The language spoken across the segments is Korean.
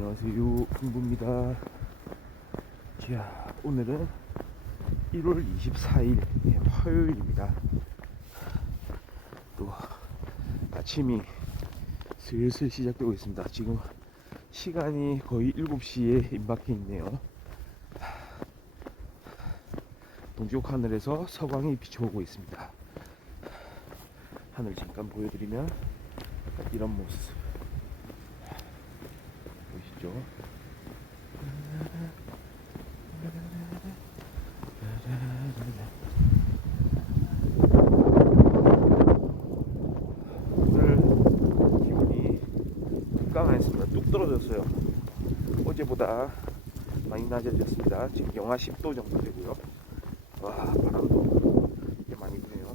안녕하세요, 풍부입니다. 자, 오늘은 1월 24일 화요일입니다. 또 아침이 슬슬 시작되고 있습니다. 지금 시간이 거의 7시에 임박해 있네요. 동쪽 하늘에서 서광이 비춰오고 있습니다. 하늘 잠깐 보여드리면 이런 모습 보이시죠? 오늘 기온이 급강했습니다. 뚝 떨어졌어요. 어제보다 많이 낮아졌습니다. 지금 영하 10도 정도 되고요. 와, 바람도 꽤 많이 부네요.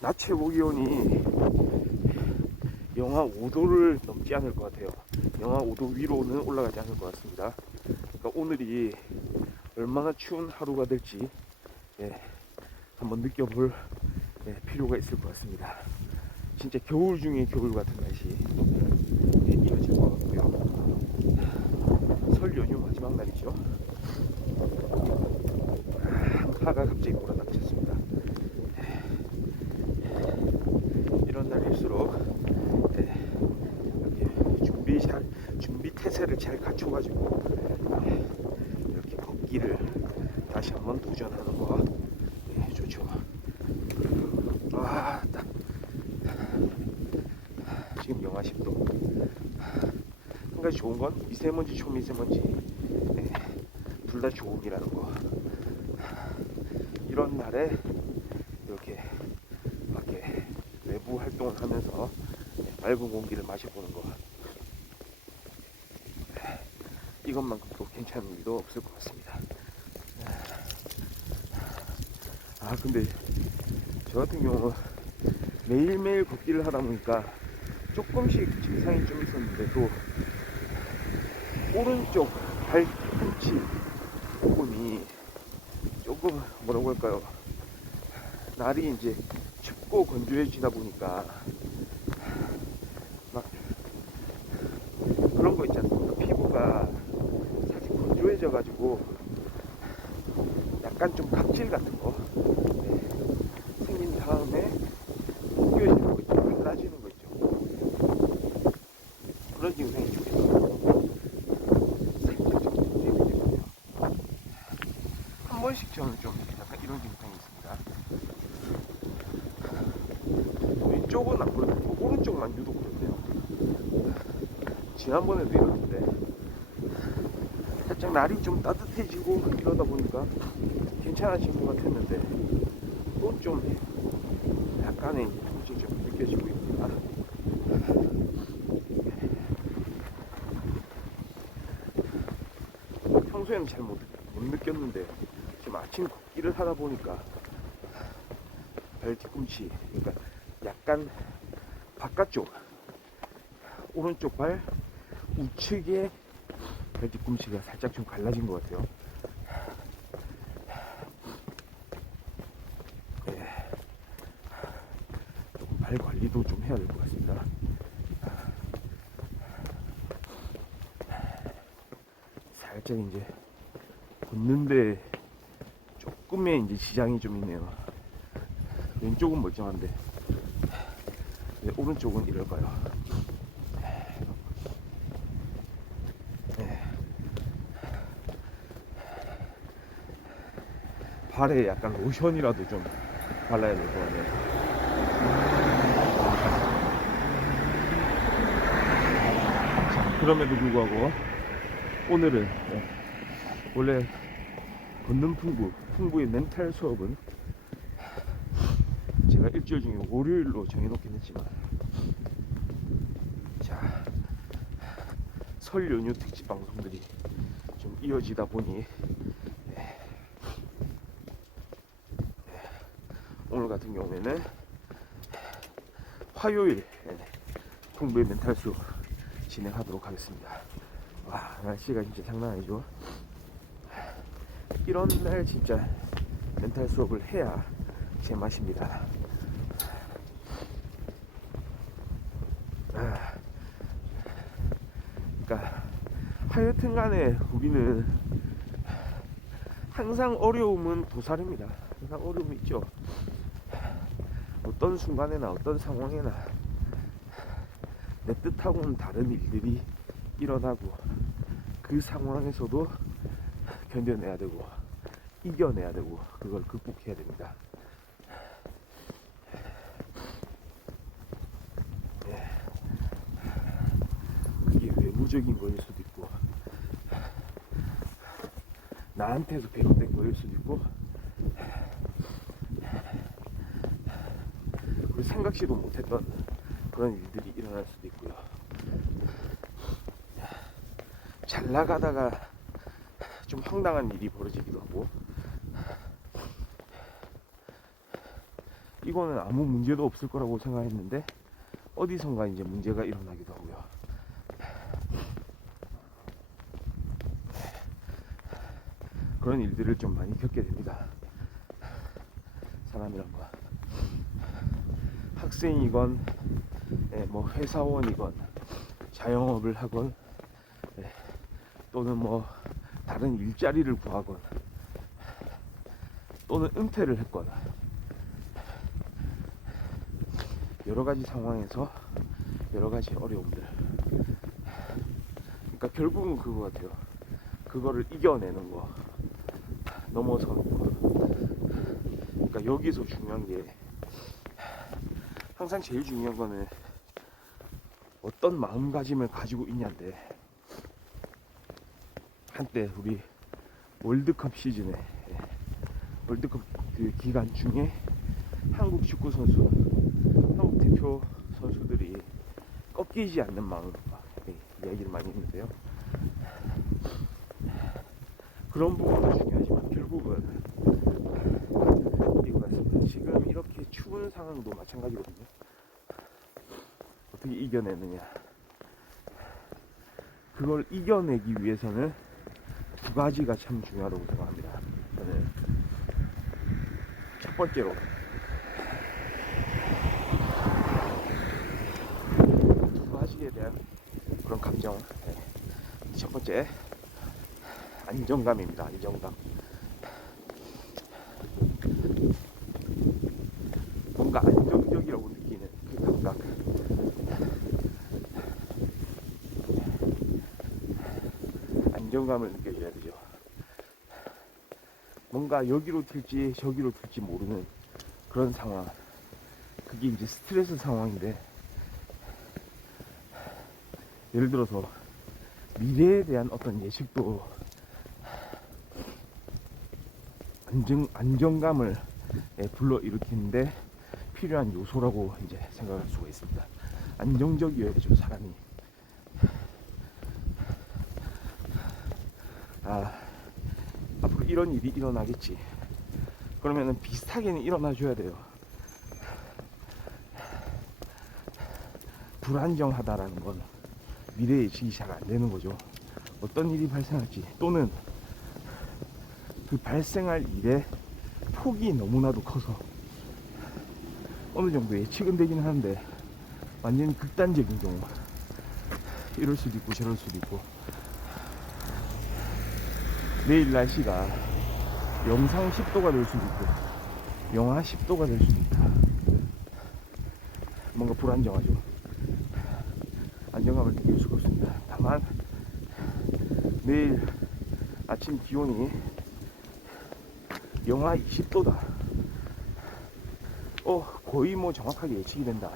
낮 최고 기온이 영하 5도를 넘지 않을 것 같아요. 영하 5도 위로는 올라가지 않을 것 같습니다. 그러니까 오늘이 얼마나 추운 하루가 될지 한번 느껴볼 필요가 있을 것 같습니다. 진짜 겨울 중에 겨울 같은 날씨 이어질 것 같고요. 설 연휴 마지막 날이죠. 한파가 갑자기 몰아닥쳤습니다. 이런 날일수록 준비 태세를 잘 갖춰가지고 이렇게 걷기를 다시 한번 도전하는 거 좋죠. 딱 지금 영하 10도. 한 가지 좋은 건 미세먼지, 초미세먼지 둘 다 좋음이라는 거. 이런 날에 이렇게 밖에 외부 활동을 하면서 맑은 공기를 마셔보는 거, 이것만큼도 괜찮은 일도 없을 것 같습니다. 근데 저 같은 경우는 매일매일 걷기를 하다 보니까 조금씩 증상이 좀 있었는데, 또 오른쪽 발 뒤꿈치 부분이 조금 뭐라고 할까요, 날이 이제 춥고 건조해지다 보니까 막 그런 거 있지 않습니까? 피부가 살짝 건조해져 가지고 약간 좀 각질 같은 거 생긴 다음에 벗겨지는 거 있죠. 갈라지는 거 있죠. 그런 증상이 좀 있어요. 살짝 좀 문제가 되거든요. 한 번씩 저는 좀 약간 이런 증상이 있습니다. 왼쪽은 안 그렇고 오른쪽만 유독 그렇네요. 지난번에도 이랬는데 살짝 날이 좀 따뜻해지고 이러다 보니까 괜찮아진 것 같았는데 또 좀 약간의 통증이 좀 느껴지고 있습니다. 평소에는 잘 못 느꼈는데 지금 아침 걷기를 하다 보니까 발 뒤꿈치, 그러니까 약간 바깥쪽 오른쪽 발 우측에 발 뒤꿈치가 살짝 좀 갈라진 것 같아요. 조금 발 관리도 좀 해야 될 것 같습니다. 살짝 이제 걷는데 조금의 이제 지장이 좀 있네요. 왼쪽은 멀쩡한데 오른쪽은 이럴까요? 발에 약간 로션이라도 좀 발라야 될 것 같네요. 그럼에도 불구하고 오늘은 원래 걷는 풍부의 멘탈 수업은 제가 일주일 중에 월요일로 정해놓긴 했지만, 자, 설 연휴 특집 방송들이 좀 이어지다 보니 오늘 같은 경우에는 화요일 풍부의 멘탈 수업 진행하도록 하겠습니다. 와, 날씨가 진짜 장난 아니죠. 이런 날 진짜 멘탈 수업을 해야 제맛입니다. 하여튼 간에 우리는 항상 어려움은 도사입니다. 항상 어려움이 있죠. 어떤 순간에나 어떤 상황에나 내 뜻하고는 다른 일들이 일어나고 그 상황에서도 견뎌내야 되고 이겨내야 되고 그걸 극복해야 됩니다. 그게 외부적인 거일 수도 있고 나한테서 비롯된 거일 수도 있고 그리고 생각지도 못했던 그런 일들이 일어날 수도 있고요. 잘 나가다가 좀 황당한 일이 벌어지기도 하고 이거는 아무 문제도 없을 거라고 생각했는데 어디선가 이제 문제가 일어나기도 하고요. 그런 일들을 좀 많이 겪게 됩니다. 사람이란 거. 학생이건 뭐 회사원이건 자영업을 하건 또는 뭐 다른 일자리를 구하건 또는 은퇴를 했거나 여러 가지 상황에서 여러 가지 어려움들. 그러니까 결국은 그거 같아요. 그거를 이겨내는 거, 넘어서는 거. 그러니까 여기서 중요한 게 항상 제일 중요한 거는 어떤 마음가짐을 가지고 있냐인데 한때 우리 월드컵 시즌에 월드컵 그 기간 중에 한국 축구 선수, 한국 대표 선수들이 꺾이지 않는 마음 이야기를 많이 했는데요. 그런 부분도 중요하지만 결국은 이거 같습니다. 지금 이렇게 추운 상황도 마찬가지거든요. 어떻게 이겨내느냐. 그걸 이겨내기 위해서는 두 가지가 참 중요하다고 생각합니다. 저는 첫 번째로 두 가지에 대한 그런 감정. 첫 번째 안정감입니다. 안정감. 뭔가 안정적이라고 느끼는 그 감각. 안정감을 느껴줘야 되죠. 뭔가 여기로 튈지 저기로 튈지 모르는 그런 상황. 그게 이제 스트레스 상황인데 예를 들어서 미래에 대한 어떤 예측도 안정감을 불러일으키는데 필요한 요소라고 이제 생각할 수가 있습니다. 안정적이어야죠, 사람이. 앞으로 이런 일이 일어나겠지. 그러면은 비슷하게는 일어나줘야 돼요. 불안정하다라는 건 미래 예측이 잘 안 되는 거죠. 어떤 일이 발생할지 또는 그 발생할 일의 폭이 너무나도 커서 어느 정도 예측은 되긴 하는데 완전히 극단적인 경우 이럴 수도 있고 저럴 수도 있고 내일 날씨가 영상 10도가 될 수도 있고 영하 10도가 될 수도 있다. 뭔가 불안정하죠. 안정감을 느낄 수가 없습니다. 다만 내일 아침 기온이 영하 20도다. 거의 뭐 정확하게 예측이 된다.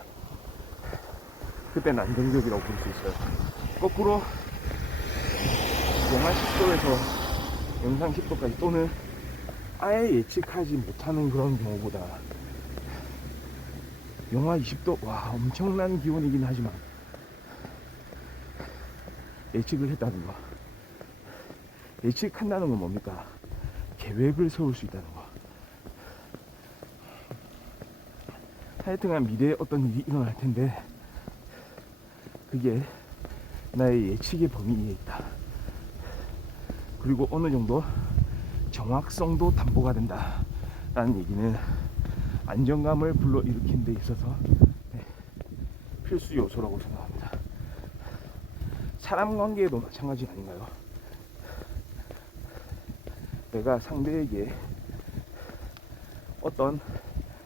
그때는 안정적이라고 볼 수 있어요. 거꾸로 영하 10도에서 영상 10도까지 또는 아예 예측하지 못하는 그런 경우보다 영하 20도, 와, 엄청난 기온이긴 하지만 예측을 했다는 거. 예측한다는 건 뭡니까? 계획을 세울 수 있다는 거. 하여튼간 미래에 어떤 일이 일어날 텐데 그게 나의 예측의 범위 위에 있다. 그리고 어느 정도 정확성도 담보가 된다 라는 얘기는 안정감을 불러일으킨 데 있어서 필수 요소라고 생각합니다. 사람 관계에도 마찬가지 아닌가요? 내가 상대에게 어떤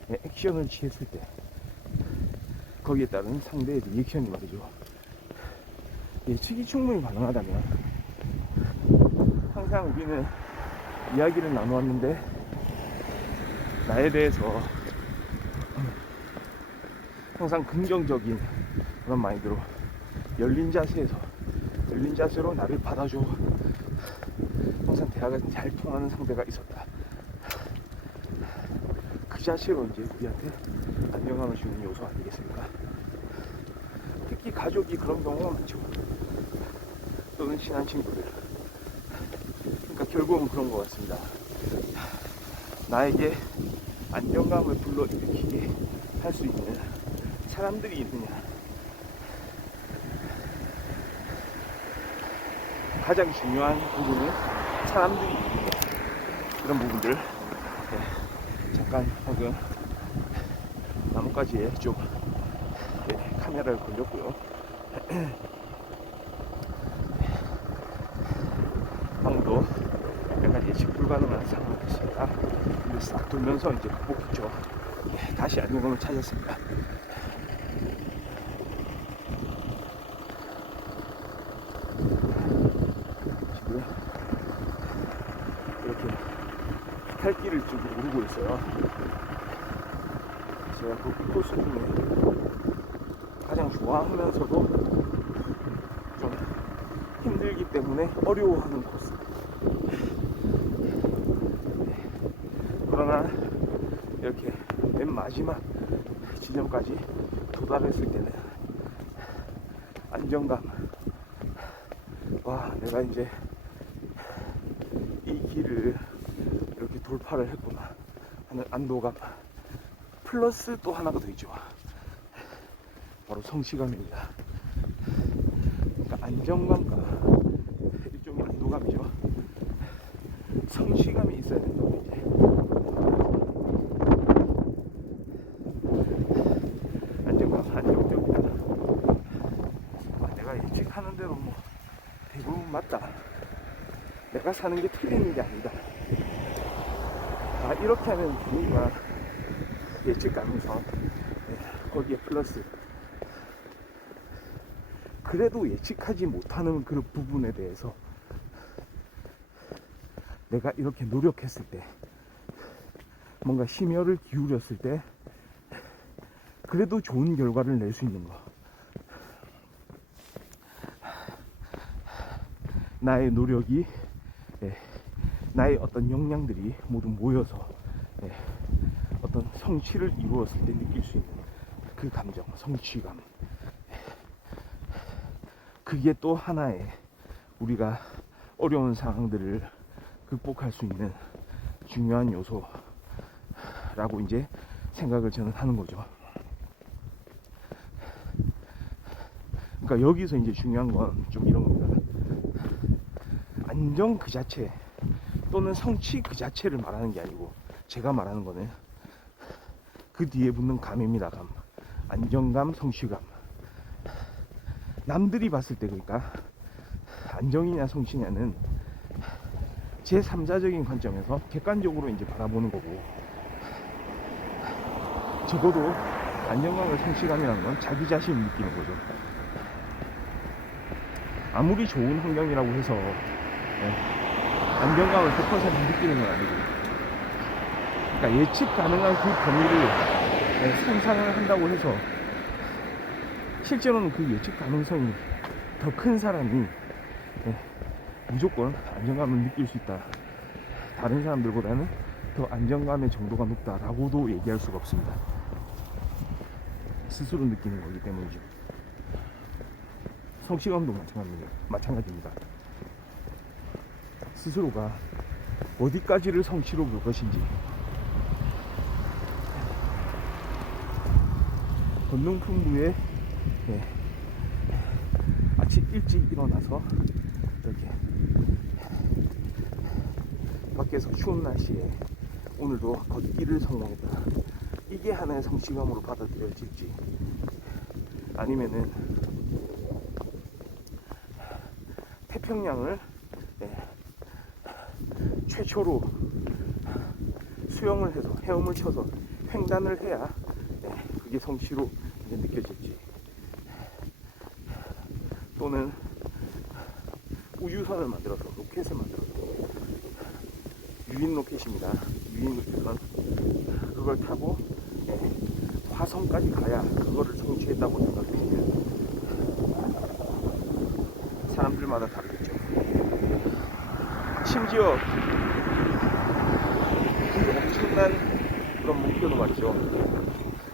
액션을 취했을 때 거기에 따른 상대의 리액션이 말이죠. 예측이 충분히 가능하다면 항상 우리는 이야기를 나누었는데 나에 대해서 항상 긍정적인 그런 마인드로 열린 자세로 나를 받아줘. 항상 대화가 잘 통하는 상대가 있었다. 그 자체로 이제 우리한테 안정감을 주는 요소 아니겠습니까? 특히 가족이 그런 경우가 많죠. 또는 친한 친구들. 그러니까 결국은 그런 것 같습니다. 나에게 안정감을 불러일으키게 할 수 있는 사람들이 있느냐. 가장 중요한 부분은 사람들이 있느냐. 그런 부분들 잠깐 방금 나뭇가지에 좀 카메라를 걸렸고요. 방금도 약간 예측 불가능한 상황이었습니다. 근데 싹 돌면서 이제 극복했죠. 다시 안정감을 찾았습니다. 지금 이렇게 탈길을 쭉 오르고 있어요. 제가 그 코스 중에 가장 좋아하면서도 좀 힘들기 때문에 어려워하는 코스. 그러나 이렇게 맨 마지막 지점까지 도달했을 때는 안정감, 와, 내가 이제 이 길을 이렇게 돌파를 했구나 하는 안도감, 플러스 또 하나가 더 있죠. 바로 성취감입니다. 그러니까 안정감과 일종의 안도감이죠. 성취감이 있어야 된다고. 이제 안정적이다. 내가 예측하는 대로 뭐 대부분 맞다. 내가 사는 게 틀리는 게 아니다. 이렇게 하면 되니까 예측 가능성, 거기에 플러스 그래도 예측하지 못하는 그 부분에 대해서 내가 이렇게 노력했을 때, 뭔가 심혈을 기울였을 때 그래도 좋은 결과를 낼 수 있는 거. 나의 노력이, 나의 어떤 역량들이 모두 모여서 어떤 성취를 이루었을 때 느낄 수 있는 그 감정, 성취감. 그게 또 하나의 우리가 어려운 상황들을 극복할 수 있는 중요한 요소라고 이제 생각을 저는 하는 거죠. 그러니까 여기서 이제 중요한 건 좀 이런 겁니다. 안정 그 자체 또는 성취 그 자체를 말하는 게 아니고, 제가 말하는 거는 그 뒤에 붙는 감입니다. 감. 안정감, 성취감. 남들이 봤을 때, 그러니까 안정이냐 성취냐는 제 3자적인 관점에서 객관적으로 이제 바라보는 거고, 적어도 안정감과 성취감이라는 건 자기 자신이 느끼는 거죠. 아무리 좋은 환경이라고 해서 안정감을 100% 느끼는 건 아니고, 그러니까 예측 가능한 그 범위를 상상을 한다고 해서 실제로는 그 예측 가능성이 더 큰 사람이 무조건 안정감을 느낄 수 있다, 다른 사람들보다는 더 안정감의 정도가 높다라고도 얘기할 수가 없습니다. 스스로 느끼는 거기 때문이죠. 성취감도 마찬가지입니다. 스스로가 어디까지를 성취로 볼 것인지. 권능풍부에 아침 일찍 일어나서 이렇게 밖에서 추운 날씨에 오늘도 걷기를 성공했다, 이게 하나의 성취감으로 받아들여질지, 아니면은 태평양을 최초로 수영을 해서 헤엄을 쳐서 횡단을 해야 그게 성취로 이제 느껴질지, 또는 우주선을 만들어서 로켓을 만들어서, 유인 로켓입니다. 유인 우주선, 그걸 타고 화성까지 가야 그거를 성취했다고 생각되시면 사람들마다 다르겠죠. 심지어 그 엄청난 그런 목표도 맞죠.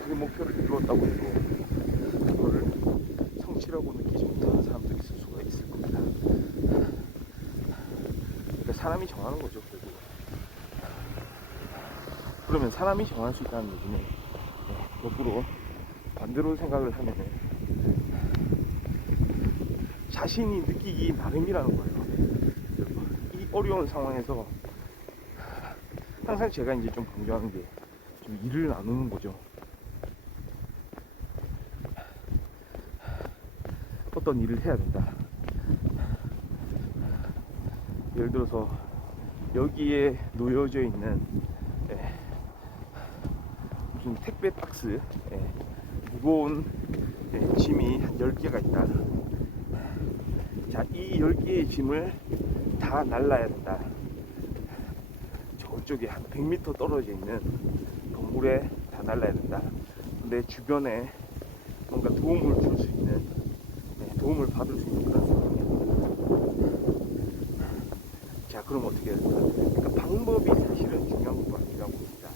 그 목표를 이루었다고 해도 그거를 성취라고 느끼지 못하는 사람들이 있을 수가 있을 겁니다. 그러니까 사람이 정하는 거죠, 결국. 그러면 사람이 정할 수 있다는 얘기는 거꾸로 반대로 생각을 하면은 자신이 느끼기 나름이라는 거예요. 이 어려운 상황에서 항상 제가 이제 좀 강조하는 게 좀 일을 나누는 거죠. 어떤 일을 해야 된다. 예를 들어서 여기에 놓여져 있는 무슨 택배 박스, 무거운 짐이 한 10개가 있다. 자, 이 10개의 짐을 다 날라야 된다. 저쪽에 한 100m 떨어져 있는 건물에 다 날라야 된다. 근데 주변에 뭔가 도움을 줄 수 있는, 도움을 받을 수 있는 그런 상황이에요. 자, 그럼 어떻게 해야 될까? 그러니까 방법이 사실은 중요한 것 아니라고 봅니다.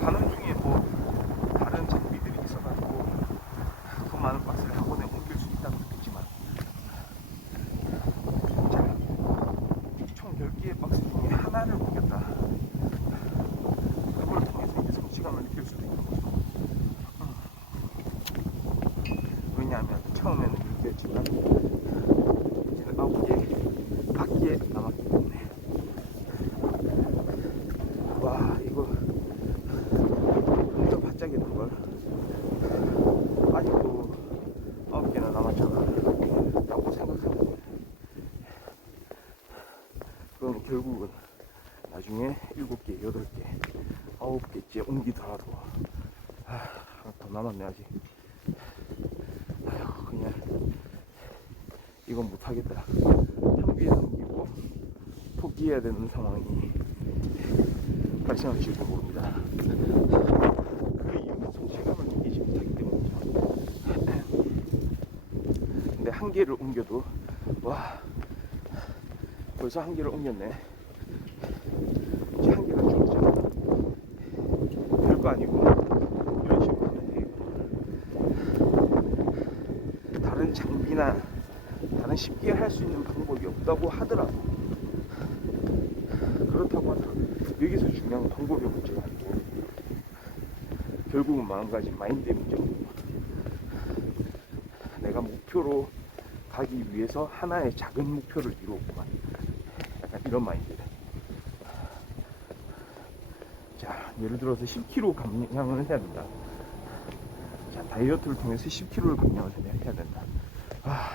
가는 중에 뭐 다른 장비들이 있어가지고 더 많은 박스를 한 번에 옮길 수 있다고 느꼈지만, 자, 총 10개의 박스 중에 하나를 옮겼다. 그걸 통해서 이제 성취감을 느낄 수도 있는 거죠. 왜냐하면 처음에는 6개였지만 이제는 9개 밖에 남았기 때문에. 와, 이거 엄청 바짝이던 걸 아직도 9개나 남았잖아 라고 생각하면, 그러면 결국은 나중에 7개, 8개, 9개째 옮기더라도 더 남았네 아직. 아휴, 그냥 이건 못하겠다, 한비에 넘기고 포기해야 되는 상황이 발생할지도 모릅니다. 그 이유는 성취감을 느끼지 못하기 때문이죠. 근데 한 개를 옮겨도, 와, 벌써 한 개를 옮겼네. 이제 한 개가 줄었잖아. 별거 아니고 이런 식으로 하면 되겠구나. 다른 장비나 다른 쉽게 할 수 있는 방법이 없다고 하더라도, 그렇다고 하더라도 여기서 중요한 건 방법의 문제가 아니고 결국은 마음가짐, 마인드의 문제거든요. 내가 목표로 가기 위해서 하나의 작은 목표를 이루었구만, 약간 이런 마인드. 자, 예를 들어서 10kg 감량을 해야 된다. 자, 다이어트를 통해서 10kg를 감량을 해야 된다.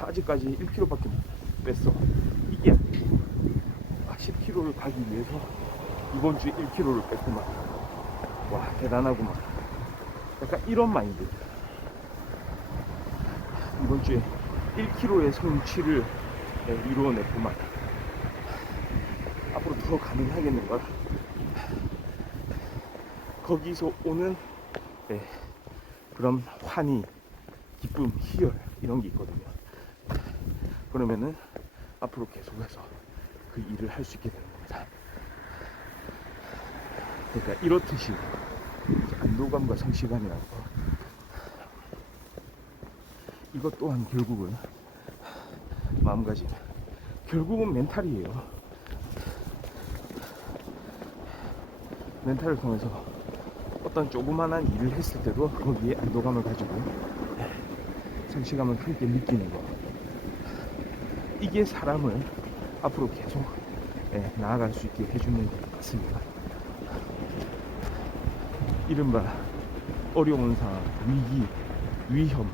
아직까지 1kg밖에 못 뺐어. 이게 아니고 10kg를 가기 위해서 이번 주에 1kg를 뺐구만. 와, 대단하구만. 약간 이런 마인드. 이번 주에 1kg의 성취를 이루어냈구만. 앞으로 더 가능하겠는걸. 거기서 오는 그런 환희, 기쁨, 희열 이런 게 있거든요. 그러면은 앞으로 계속해서 그 일을 할 수 있게 되는 겁니다. 그러니까 이렇듯이 안도감과 성취감이라는 거, 이것 또한 결국은 마음가짐, 결국은 멘탈이에요. 멘탈을 통해서 어떤 조그만한 일을 했을 때도 거기에 안도감을 가지고 성취감을 함께 느끼는 거, 이게 사람을 앞으로 계속 나아갈 수 있게 해주는 것 같습니다. 이른바 어려운 상황, 위기, 위험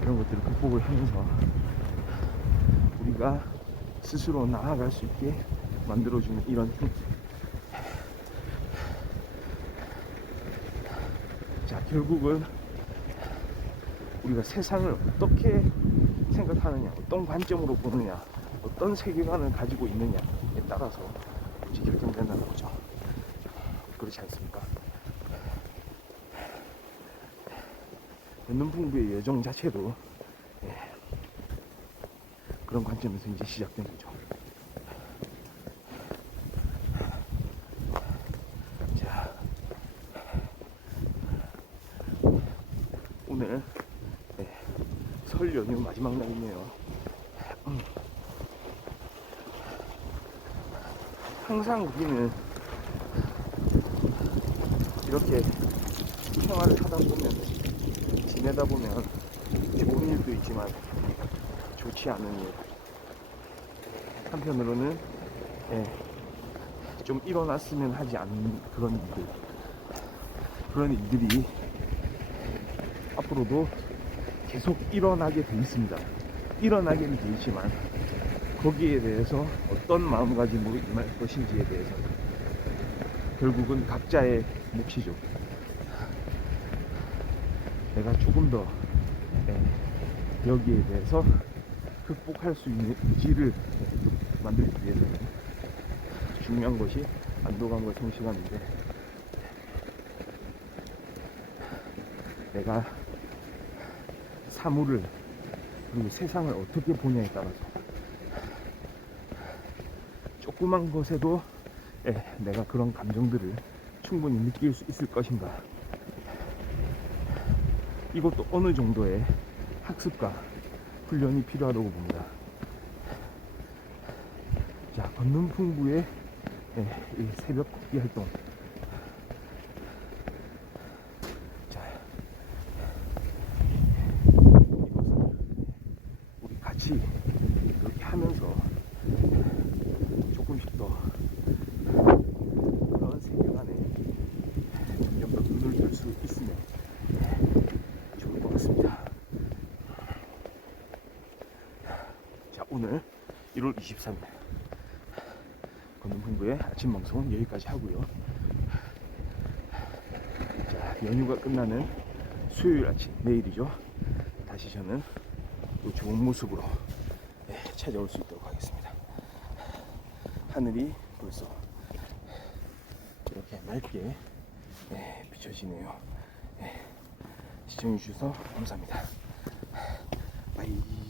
이런 것들을 극복을 하면서 우리가 스스로 나아갈 수 있게 만들어주는 이런 힘. 자, 결국은 우리가 세상을 어떻게 생각하느냐, 어떤 관점으로 보느냐, 어떤 세계관을 가지고 있느냐에 따라서 이제 결정된다는 거죠. 그렇지 않습니까? 연능풍부의 여정 자체도 그런 관점에서 이제 시작된 거죠. 자, 오늘 설 연휴 마지막 날이네요. 항상 우리는 이렇게 생활을 하다 보면, 지내다 보면 좋은 일도 있지만 좋지 않은 일, 한편으로는 좀 일어났으면 하지 않는 그런 일들이 앞으로도 계속 일어나게 돼 있습니다. 일어나게는 돼 있지만 거기에 대해서 어떤 마음가짐으로 임할 것인지에 대해서 결국은 각자의 몫이죠. 내가 조금 더 여기에 대해서 극복할 수 있는 의지를 만들기 위해서는 중요한 것이 안도감과 성실함인데, 내가 사물을 그리고 세상을 어떻게 보냐에 따라서 조그만 것에도 내가 그런 감정들을 충분히 느낄 수 있을 것인가, 이것도 어느 정도의 학습과 훈련이 필요하다고 봅니다. 자, 건능풍부의 이 새벽 걷기 활동. 자, 이것은 우리 같이 이렇게 하면서 조금씩 더 그런 세계관에 점점 더 눈을 들 수 있으면 좋을 것 같습니다. 자, 오늘 1월 23일 건능풍부의 아침 방송은 여기까지 하고요. 자, 연휴가 끝나는 수요일 아침, 내일이죠. 다시 저는 또 좋은 모습으로 찾아올 수 있도록 하겠습니다. 하늘이 벌써 이렇게 맑게 비춰지네요. 시청해주셔서 감사합니다. 바이.